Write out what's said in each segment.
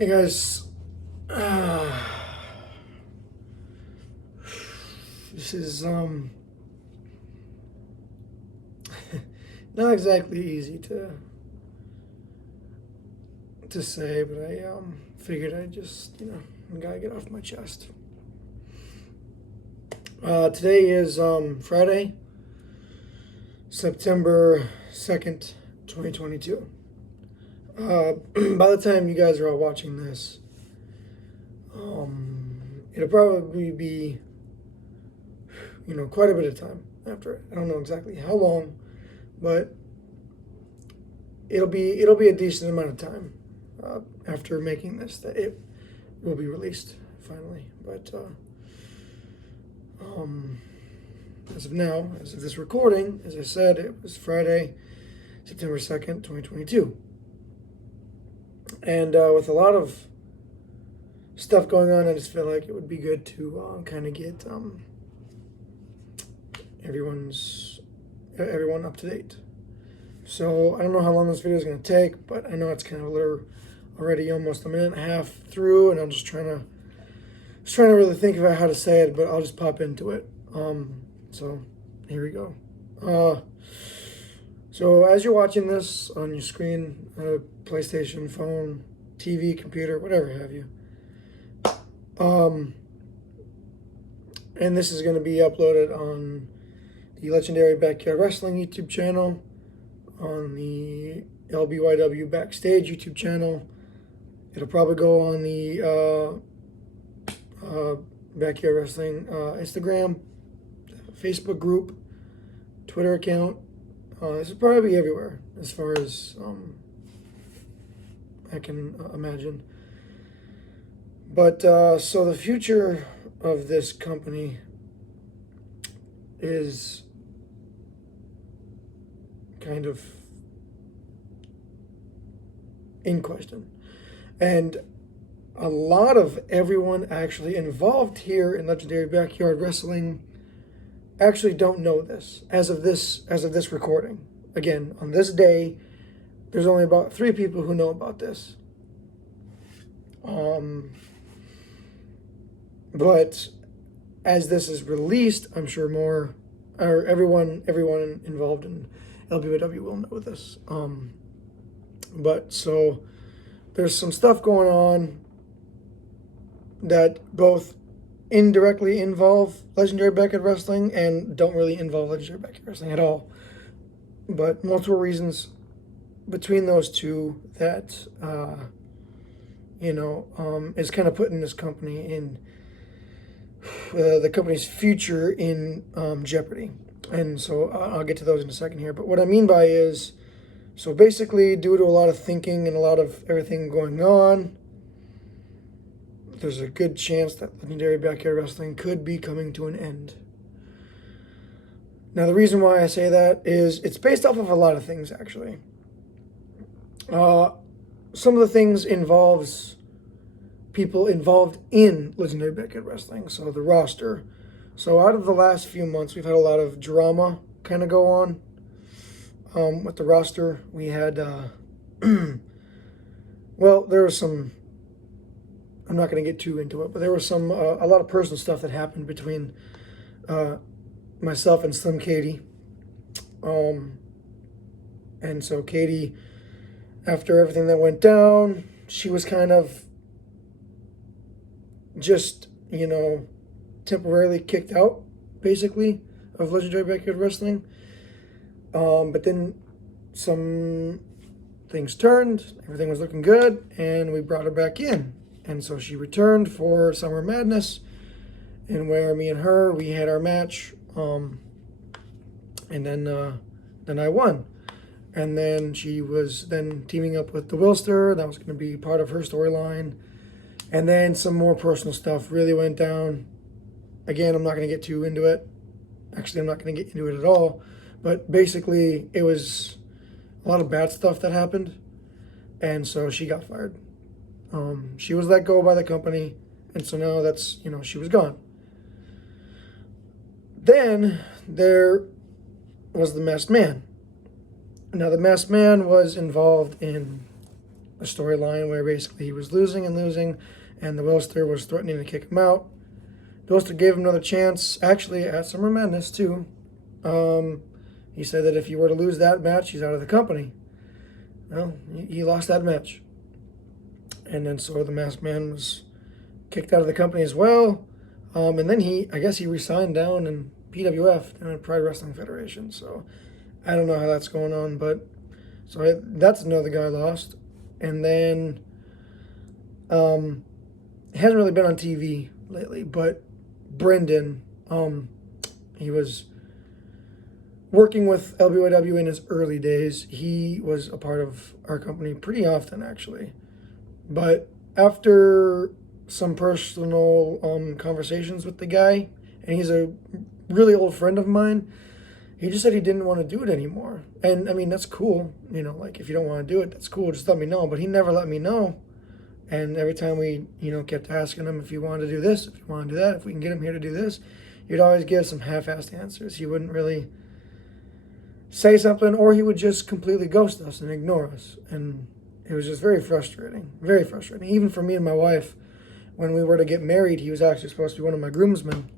Hey guys, this is not exactly easy to say, but I figured I just gotta get off my chest. Today is Friday, September 2nd, 2022. By the time you guys are all watching this, it'll probably be quite a bit of time after it. I don't know exactly how long, but it'll be a decent amount of time after making this that it will be released finally. But as of now, as of this recording, as I said, it was Friday, September 2nd, 2022. And with a lot of stuff going on, I just feel like it would be good to kind of get everyone up to date. So I don't know how long this video is going to take, but I know it's kind of already almost a minute and a half through, and I'm just trying to really think about how to say it, but I'll just pop into it. So here we go. So as you're watching this on your screen, PlayStation, phone, TV, computer, whatever have you, and this is going to be uploaded on the Legendary Backyard Wrestling YouTube channel, on the LBYW Backstage YouTube channel. It'll probably go on the Backyard Wrestling Instagram, Facebook group, Twitter account. This will probably be everywhere as far as I can imagine. But so the future of this company is kind of in question. And a lot of everyone actually involved here in Legendary Backyard Wrestling actually don't know this as of this recording. Again, on this day, there's only about 3 people who know about this. But as this is released, I'm sure everyone involved in LBW will know this. But so there's some stuff going on that both indirectly involve Legendary Backyard Wrestling and don't really involve Legendary Backyard Wrestling at all. But multiple reasons between those two that is kind of putting this company in the company's future in jeopardy. And so I'll get to those in a second here. But what I mean by is, so basically, due to a lot of thinking and a lot of everything going on, there's a good chance that Legendary Backyard Wrestling could be coming to an end. Now, the reason why I say that is it's based off of a lot of things, actually. Some of the things involves people involved in Legendary Backyard Wrestling, so the roster. So out of the last few months, we've had a lot of drama kind of go on with the roster. We had, well, there was some, I'm not going to get too into it, but there was some, a lot of personal stuff that happened between myself and Slim Katie. And so Katie, after everything that went down, she was kind of just, temporarily kicked out, basically, of Legendary Backyard Wrestling. But then some things turned, everything was looking good, and we brought her back in. And so she returned for Summer Madness, and where me and her, we had our match, and then I won. And then she was then teaming up with the Wilster. That was going to be part of her storyline. And then some more personal stuff really went down. Again, I'm not going to get too into it. Actually, I'm not going to get into it at all. But basically, it was a lot of bad stuff that happened. And so she got fired. She was let go by the company. And so now that's, she was gone. Then there was the Masked Man. Now, the Masked Man was involved in a storyline where basically he was losing and losing, and the Wilster was threatening to kick him out. The Wilster gave him another chance, actually at Summer Madness too. He said that if you were to lose that match, he's out of the company. Well, he lost that match. And then so the Masked Man was kicked out of the company as well. And then I guess he resigned down in PWF, down in Pride Wrestling Federation. So I don't know how that's going on, but so that's another guy lost. And then it hasn't really been on TV lately, but Brendan, he was working with LBOW in his early days. He was a part of our company pretty often, actually. But after some personal conversations with the guy, and he's a really old friend of mine, he just said he didn't want to do it anymore. And I mean, that's cool. You know, like if you don't want to do it, that's cool. Just let me know. But he never let me know. And every time we, kept asking him if you wanted to do this, if you want to do that, if we can get him here to do this, he'd always give some half-assed answers. He wouldn't really say something, or he would just completely ghost us and ignore us. And it was just very frustrating, very frustrating. Even for me and my wife, when we were to get married, he was actually supposed to be one of my groomsmen.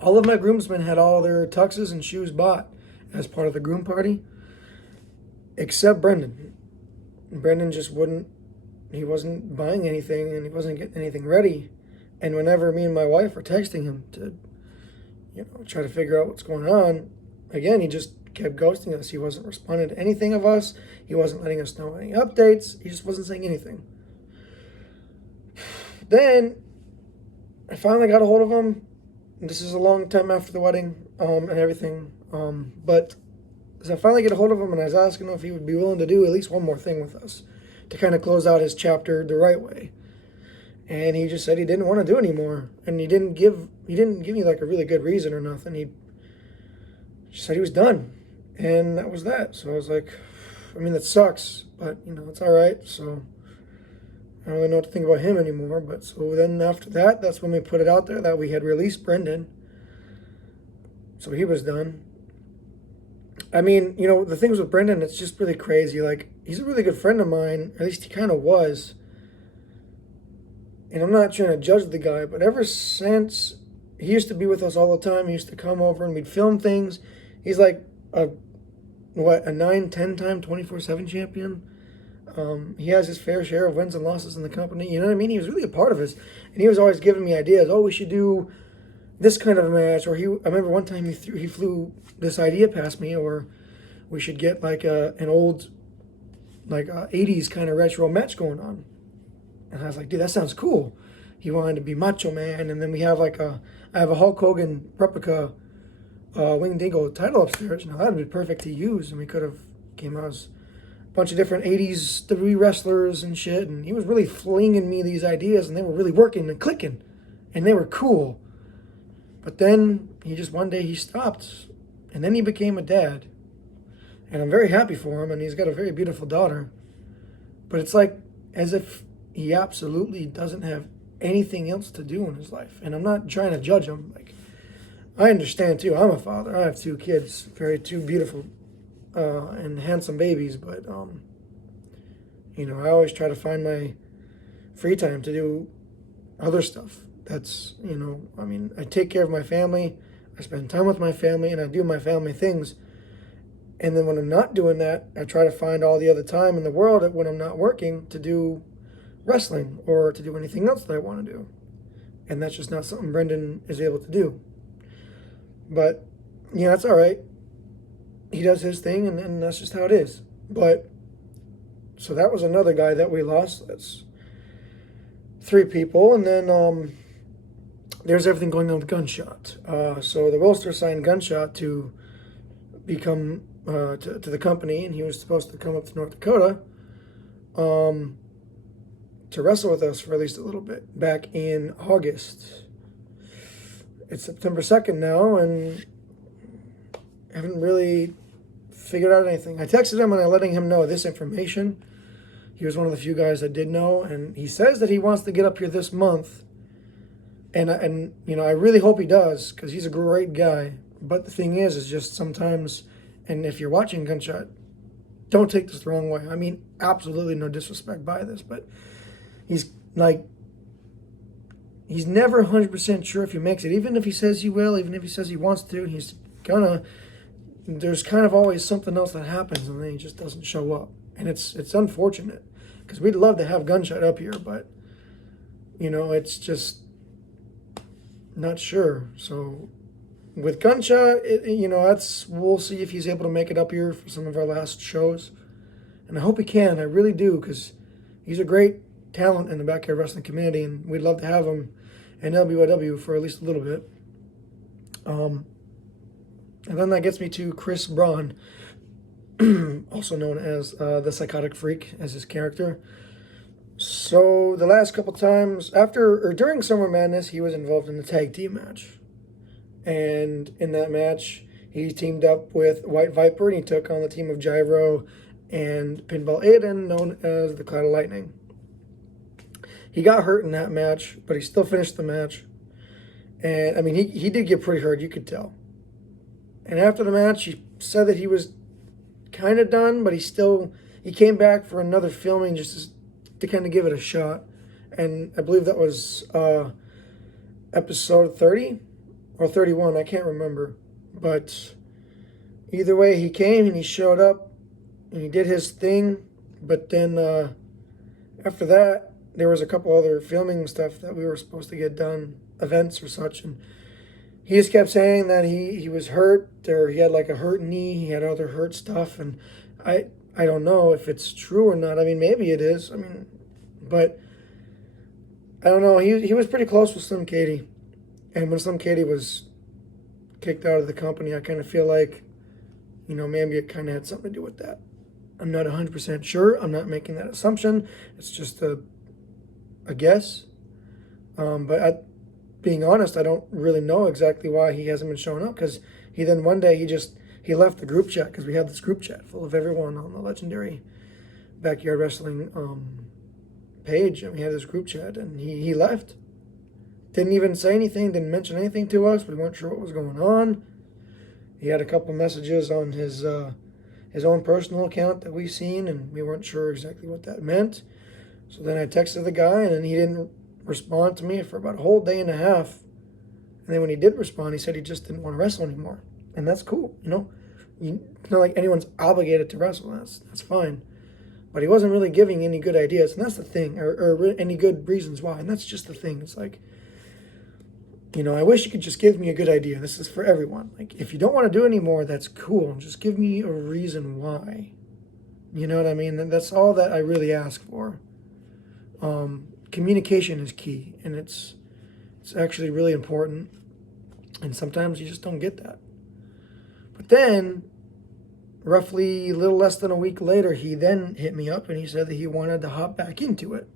All of my groomsmen had all their tuxes and shoes bought as part of the groom party, except Brendan. Brendan just he wasn't buying anything, and he wasn't getting anything ready. And whenever me and my wife were texting him to, try to figure out what's going on, again, he just kept ghosting us. He wasn't responding to anything of us. He wasn't letting us know any updates. He just wasn't saying anything. Then I finally got a hold of him. This is a long time after the wedding and everything. But as I finally get a hold of him, and I was asking him if he would be willing to do at least one more thing with us to kind of close out his chapter the right way. And he just said he didn't want to do anymore. And he didn't give me like a really good reason or nothing. He just said he was done. And that was that. So I was like, I mean, that sucks, but it's all right. So I don't really know what to think about him anymore. But so then after that, that's when we put it out there that we had released Brendan. So he was done. I mean, the things with Brendan, it's just really crazy. Like, he's a really good friend of mine. At least he kind of was. And I'm not trying to judge the guy, but ever since, he used to be with us all the time. He used to come over and we'd film things. He's like a 9, 10-time 24/7 champion. He has his fair share of wins and losses in the company. You know what I mean? He was really a part of us. And he was always giving me ideas. Oh, we should do this kind of a match. Or I remember one time he flew this idea past me, or we should get like an old, 80s kind of retro match going on. And I was like, dude, that sounds cool. He wanted to be Macho Man. And then we have I have a Hulk Hogan replica Wing Dingo title upstairs. Now that would be perfect to use. And we could have came out as a bunch of different 80s WWE wrestlers and shit. And he was really flinging me these ideas, and they were really working and clicking. And they were cool. But then one day he stopped. And then he became a dad. And I'm very happy for him. And he's got a very beautiful daughter. But it's like as if he absolutely doesn't have anything else to do in his life. And I'm not trying to judge him. Like, I understand too. I'm a father. I have 2 kids, two beautiful and handsome babies. But I always try to find my free time to do other stuff. That's I take care of my family. I spend time with my family, and I do my family things. And then when I'm not doing that, I try to find all the other time in the world when I'm not working to do wrestling or to do anything else that I want to do. And that's just not something Brendan is able to do. But, that's all right. He does his thing, and that's just how it is. But, so that was another guy that we lost. That's 3 people. And then there's everything going on with Gunshot. So the Wilster signed Gunshot to become, to the company, and he was supposed to come up to North Dakota. To wrestle with us for at least a little bit back in August. It's September 2nd now, and I haven't really figured out anything. I texted him and I'm letting him know this information. He was one of the few guys that did know, and he says that he wants to get up here this month. And I really hope he does, because he's a great guy. But the thing is just sometimes, and if you're watching Gunshot, don't take this the wrong way. I mean, absolutely no disrespect by this, but he's like, he's never 100% sure if he makes it. Even if he says he will, even if he says he wants to, he's gonna, there's kind of always something else that happens and then he just doesn't show up. And it's unfortunate because we'd love to have Gunshot up here, but, you know, it's just not sure. So with Gunshot, you know, we'll see if he's able to make it up here for some of our last shows. And I hope he can. I really do, because he's a great talent in the backyard wrestling community, and we'd love to have him in LBYW for at least a little bit. And then that gets me to Chris Braun, also known as the Psychotic Freak, as his character. So the last couple times after or during Summer Madness, he was involved in the tag team match. And in that match, he teamed up with White Viper, and he took on the team of Gyro and Pinball Aiden, known as the Cloud of Lightning. He got hurt in that match, but he still finished the match. And, I mean, he did get pretty hurt, you could tell. And after the match, he said that he was kind of done, but he came back for another filming just to kind of give it a shot. And I believe that was episode 30 or 31, I can't remember. But either way, he came and he showed up and he did his thing. But then after that, there was a couple other filming stuff that we were supposed to get done, events or such, and he just kept saying that he was hurt, or he had like a hurt knee, he had other hurt stuff, and I don't know if it's true or not. I mean, maybe it is. I mean, but I don't know. He was pretty close with Slim Katie, and when Slim Katie was kicked out of the company, I kind of feel like, you know, maybe it kind of had something to do with that. I'm not 100% sure. I'm not making that assumption. It's just a guess. But being honest, I don't really know exactly why he hasn't been showing up, because he then one day he left the group chat, because we had this group chat full of everyone on the Legendary Backyard Wrestling page, and we had this group chat, and he left. Didn't even say anything, didn't mention anything to us. We weren't sure what was going on. He had a couple messages on his own personal account that we seen, and we weren't sure exactly what that meant. So then I texted the guy, and then he didn't respond to me for about a whole day and a half. And then when he did respond, he said he just didn't want to wrestle anymore. And that's cool, you know? It's not like anyone's obligated to wrestle. That's fine. But he wasn't really giving any good ideas, and that's the thing, or any good reasons why. And that's just the thing. It's like, you know, I wish you could just give me a good idea. This is for everyone. Like, if you don't want to do anymore, that's cool. Just give me a reason why. You know what I mean? And that's all that I really ask for. Communication is key, and it's actually really important, and sometimes you just don't get that. But then, roughly a little less than a week later, he then hit me up and he said that he wanted to hop back into it,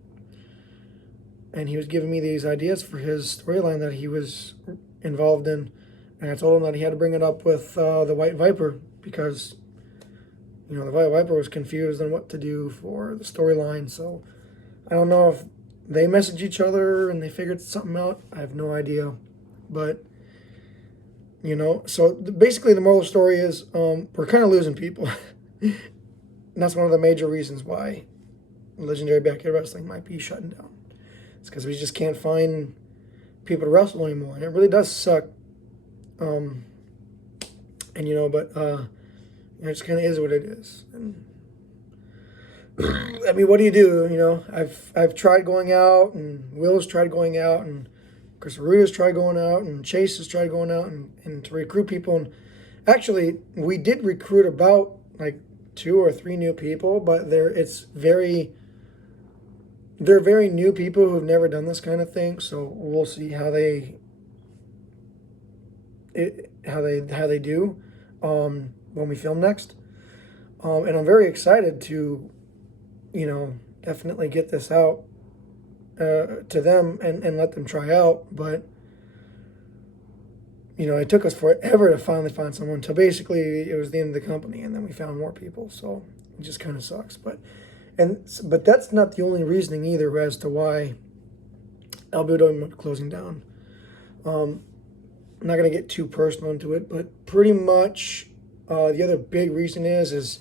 and he was giving me these ideas for his storyline that he was involved in, and I told him that he had to bring it up with the White Viper, because, you know, the White Viper was confused on what to do for the storyline. So I don't know if they messaged each other and they figured something out. I have no idea. But, you know, so basically the moral of the story is we're kind of losing people. And that's one of the major reasons why Legendary Backyard Wrestling might be shutting down. It's because we just can't find people to wrestle anymore. And it really does suck. And, you know, but you know, it just kind of is what it is. And I mean, what do? You know, I've tried going out, and Will's tried going out, and Chris Aruta's tried going out, and Chase has tried going out and to recruit people. And actually, we did recruit about like 2 or 3 new people, but they're very new people who've never done this kind of thing. So we'll see how they do when we film next. And I'm very excited to, you know, definitely get this out to them and let them try out. But, you know, it took us forever to finally find someone until basically it was the end of the company, and then we found more people. So it just kind of sucks. But that's not the only reasoning either as to why LBW might be closing down. I'm not going to get too personal into it, but pretty much the other big reason is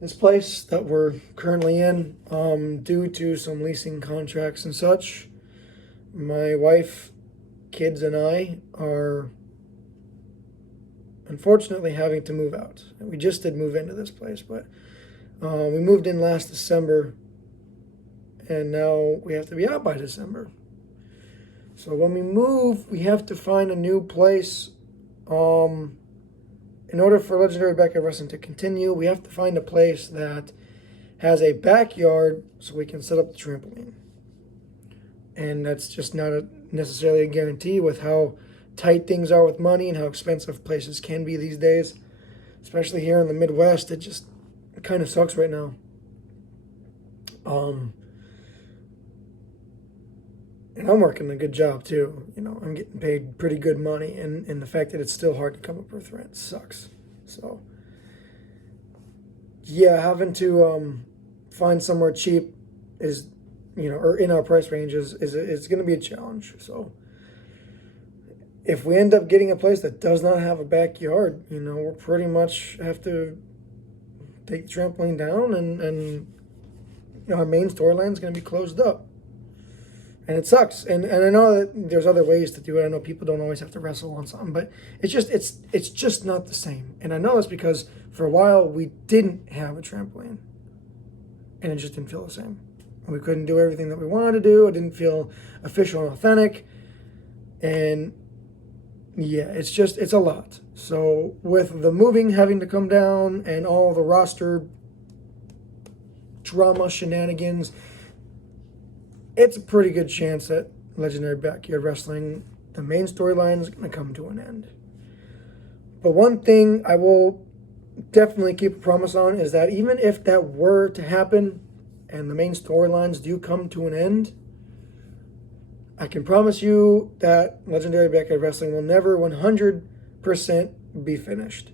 this place that we're currently in, due to some leasing contracts and such. My wife, kids, and I are unfortunately having to move out. We just did move into this place, but we moved in last December, and now we have to be out by December. So when we move, we have to find a new place. In order for Legendary Backyard Wrestling to continue, we have to find a place that has a backyard so we can set up the trampoline. And that's just not necessarily a guarantee with how tight things are with money and how expensive places can be these days. Especially here in the Midwest, it kind of sucks right now. And I'm working a good job too. I'm getting paid pretty good money, and the fact that it's still hard to come up with rent sucks. So, yeah, having to find somewhere cheap is, or in our price range is going to be a challenge. So, if we end up getting a place that does not have a backyard, we'll pretty much have to take the trampoline down, and our main storyline is going to be closed up. And it sucks. And I know that there's other ways to do it. I know people don't always have to wrestle on something, but it's just not the same. And I know that's because for a while we didn't have a trampoline, and it just didn't feel the same. We couldn't do everything that we wanted to do. It didn't feel official and authentic. And yeah, it's a lot. So with the moving having to come down and all the roster drama shenanigans, it's a pretty good chance that Legendary Backyard Wrestling, the main storyline, is going to come to an end. But one thing I will definitely keep a promise on is that even if that were to happen and the main storylines do come to an end, I can promise you that Legendary Backyard Wrestling will never 100% be finished.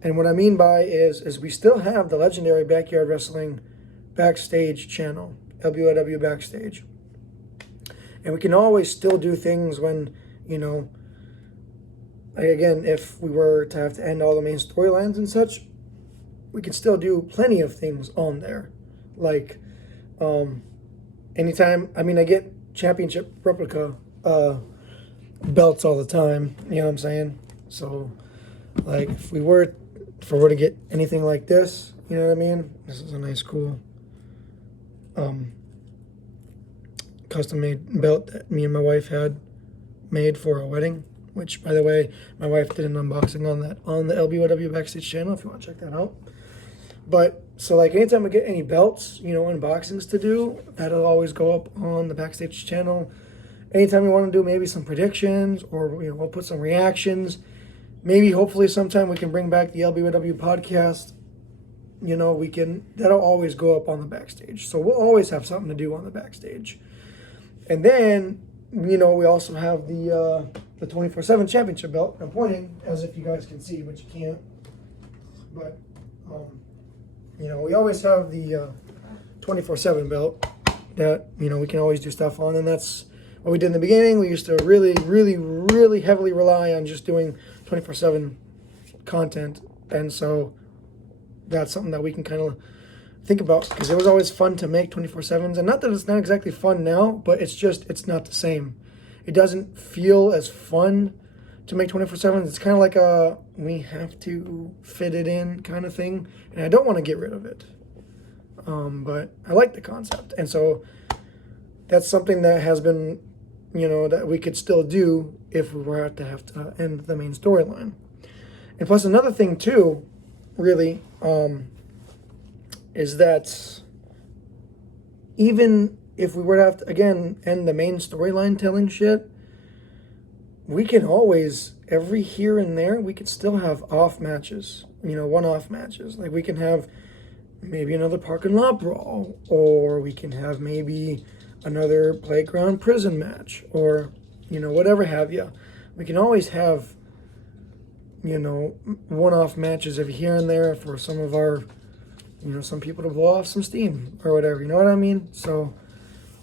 And what I mean by is we still have the Legendary Backyard Wrestling Backstage channel, LBOW Backstage. And we can always still do things when, again, if we were to have to end all the main storylines and such, we can still do plenty of things on there. Like, anytime, I get championship replica belts all the time, you know what I'm saying? So, like, if we were to get anything like this, you know what I mean? This is a nice, cool, custom-made belt that me and my wife had made for a wedding, which, by the way, my wife did an unboxing on that on the LBOW Backstage channel if you want to check that out. But, so, like, anytime we get any belts, unboxings to do, that'll always go up on the Backstage channel. Anytime we want to do maybe some predictions or, we'll put some reactions. Maybe, hopefully, sometime we can bring back the LBOW podcast. That'll always go up on the Backstage. So we'll always have something to do on the Backstage. And then, we also have the 24/7 championship belt. I'm pointing as if you guys can see, but you can't. But, we always have the 24/7 belt that, we can always do stuff on. And that's what we did in the beginning. We used to really, really, really heavily rely on just doing 24/7 content. And so that's something that we can kind of think about, because it was always fun to make 24/7s. And not that it's not exactly fun now, but it's not the same. It doesn't feel as fun to make 24/7s. It's kind of like we have to fit it in kind of thing. And I don't want to get rid of it. But I like the concept. And so that's something that has been, that we could still do if we were to have to end the main storyline. And plus another thing too, really, is that even if we were to have to, again, end the main storyline telling shit, we can always, every here and there, we could still have off matches, one-off matches. Like, we can have maybe another parking lot brawl, or we can have maybe another playground prison match, or, whatever have you. We can always have, one-off matches every here and there for some of our, some people to blow off some steam or whatever, you know what I mean? So,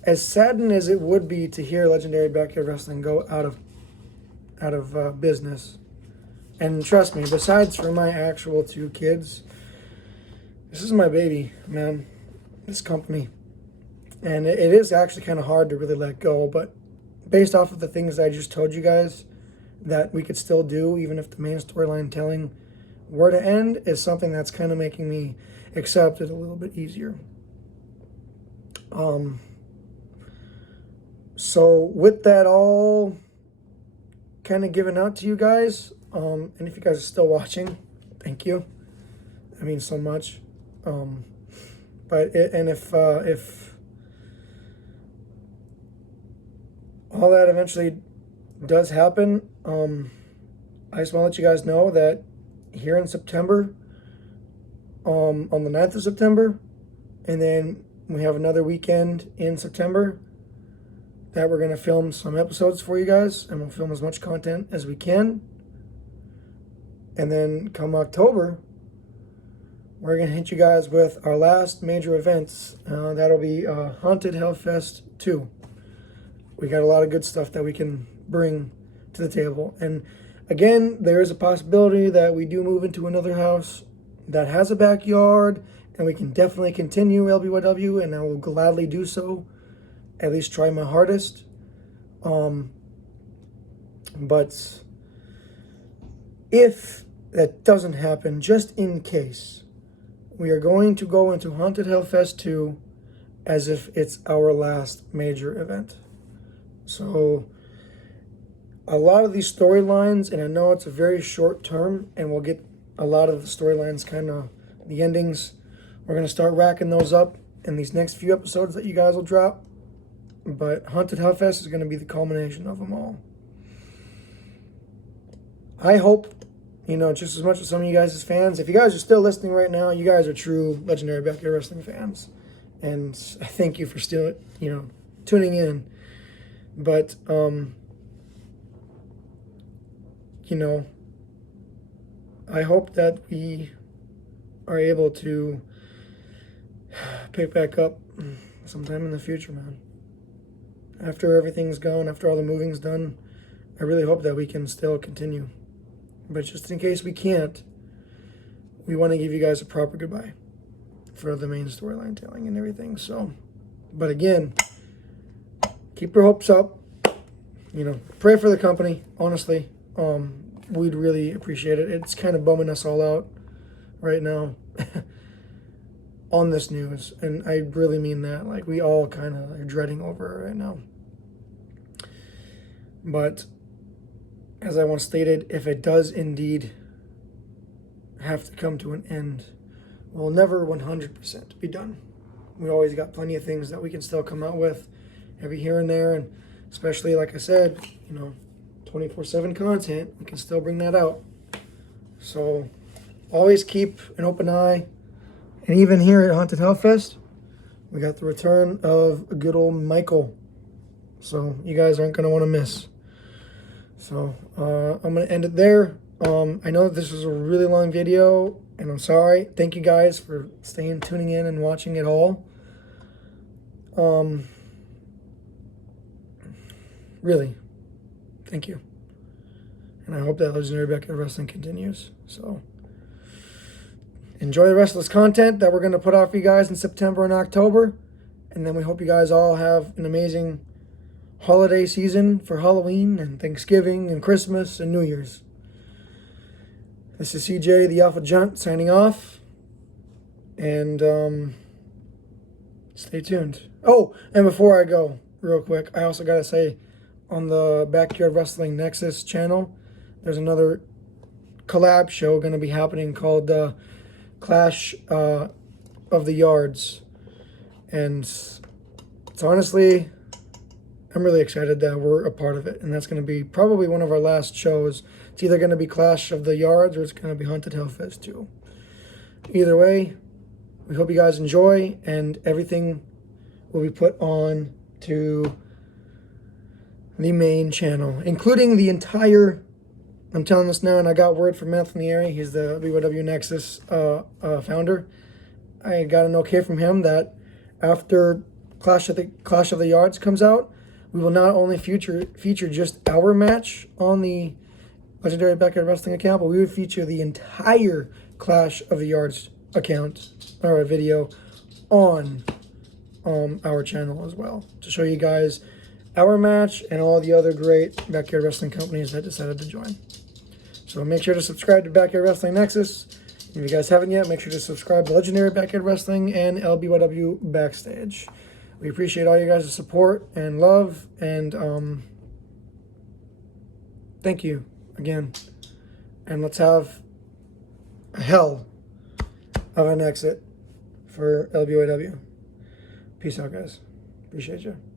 as saddened as it would be to hear Legendary Backyard Wrestling go out of business, and trust me, besides for my actual two kids, this is my baby, man. This company. And it is actually kind of hard to really let go, but based off of the things I just told you guys that we could still do, even if the main storyline telling were to end, is something that's kind of making me accept it a little bit easier. So with that all kind of given out to you guys, and if you guys are still watching, thank you. That means so much. If all that eventually does happen, I just want to let you guys know that here in September, on the 9th of September, and then we have another weekend in September that we're going to film some episodes for you guys, and we'll film as much content as we can. And then come October, we're going to hit you guys with our last major events. That'll be Haunted Hellfest 2. We got a lot of good stuff that we can bring to the table. And again, there is a possibility that we do move into another house that has a backyard, and we can definitely continue LBYW, and I will gladly do so. At least try my hardest. But if that doesn't happen, just in case, we are going to go into Haunted Hellfest 2 as if it's our last major event. So a lot of these storylines, and I know it's a very short term, and we'll get a lot of the storylines, kind of the endings, we're going to start racking those up in these next few episodes that you guys will drop. But Haunted Hellfest is going to be the culmination of them all. I hope, just as much as some of you guys as fans, if you guys are still listening right now, you guys are true Legendary Backyard Wrestling fans. And I thank you for still, tuning in. But, I hope that we are able to pick back up sometime in the future, man. After everything's gone, after all the moving's done, I really hope that we can still continue. But just in case we can't, we want to give you guys a proper goodbye for the main storyline telling and everything. So, but again, keep your hopes up. Pray for the company, honestly. We'd really appreciate it. It's kind of bumming us all out right now on this news. And I really mean that. Like, we all kind of are dreading over it right now. But as I once stated, if it does indeed have to come to an end, we'll never 100% be done. We always got plenty of things that we can still come out with every here and there, and especially, like I said, 24/7 content, we can still bring that out. So always keep an open eye. And even here at Haunted Hellfest, we got the return of a good old Michael. So you guys aren't going to want to miss. So I'm going to end it there. I know that this was a really long video, and I'm sorry. Thank you guys for tuning in and watching it all. Really, thank you. And I hope that Legendary Backyard Wrestling continues. So enjoy the rest of this content that we're going to put out for you guys in September and October. And then we hope you guys all have an amazing holiday season for Halloween and Thanksgiving and Christmas and New Year's. This is CJ, the Alpha Junt, signing off. And stay tuned. Oh, and before I go, real quick, I also got to say, on the Backyard Wrestling Nexus channel, there's another collab show going to be happening called Clash of the Yards. And it's honestly, I'm really excited that we're a part of it. And that's going to be probably one of our last shows. It's either going to be Clash of the Yards or it's going to be Haunted Hellfest 2. Either way, we hope you guys enjoy, and everything will be put on to the main channel, including the entire, I'm telling this now, and I got word from Anthony Airy, he's the BYW Nexus founder. I got an okay from him that after Clash of the Yards comes out, we will not only feature just our match on the Legendary Backyard Wrestling account, but we would feature the entire Clash of the Yards account or a video on our channel as well to show you guys our match and all the other great backyard wrestling companies that decided to join. So make sure to subscribe to Backyard Wrestling Nexus. If you guys haven't yet, make sure to subscribe to Legendary Backyard Wrestling and LBYW Backstage. We appreciate all you guys' support and love, and thank you again. And let's have a hell of an exit for LBYW. Peace out, guys. Appreciate you.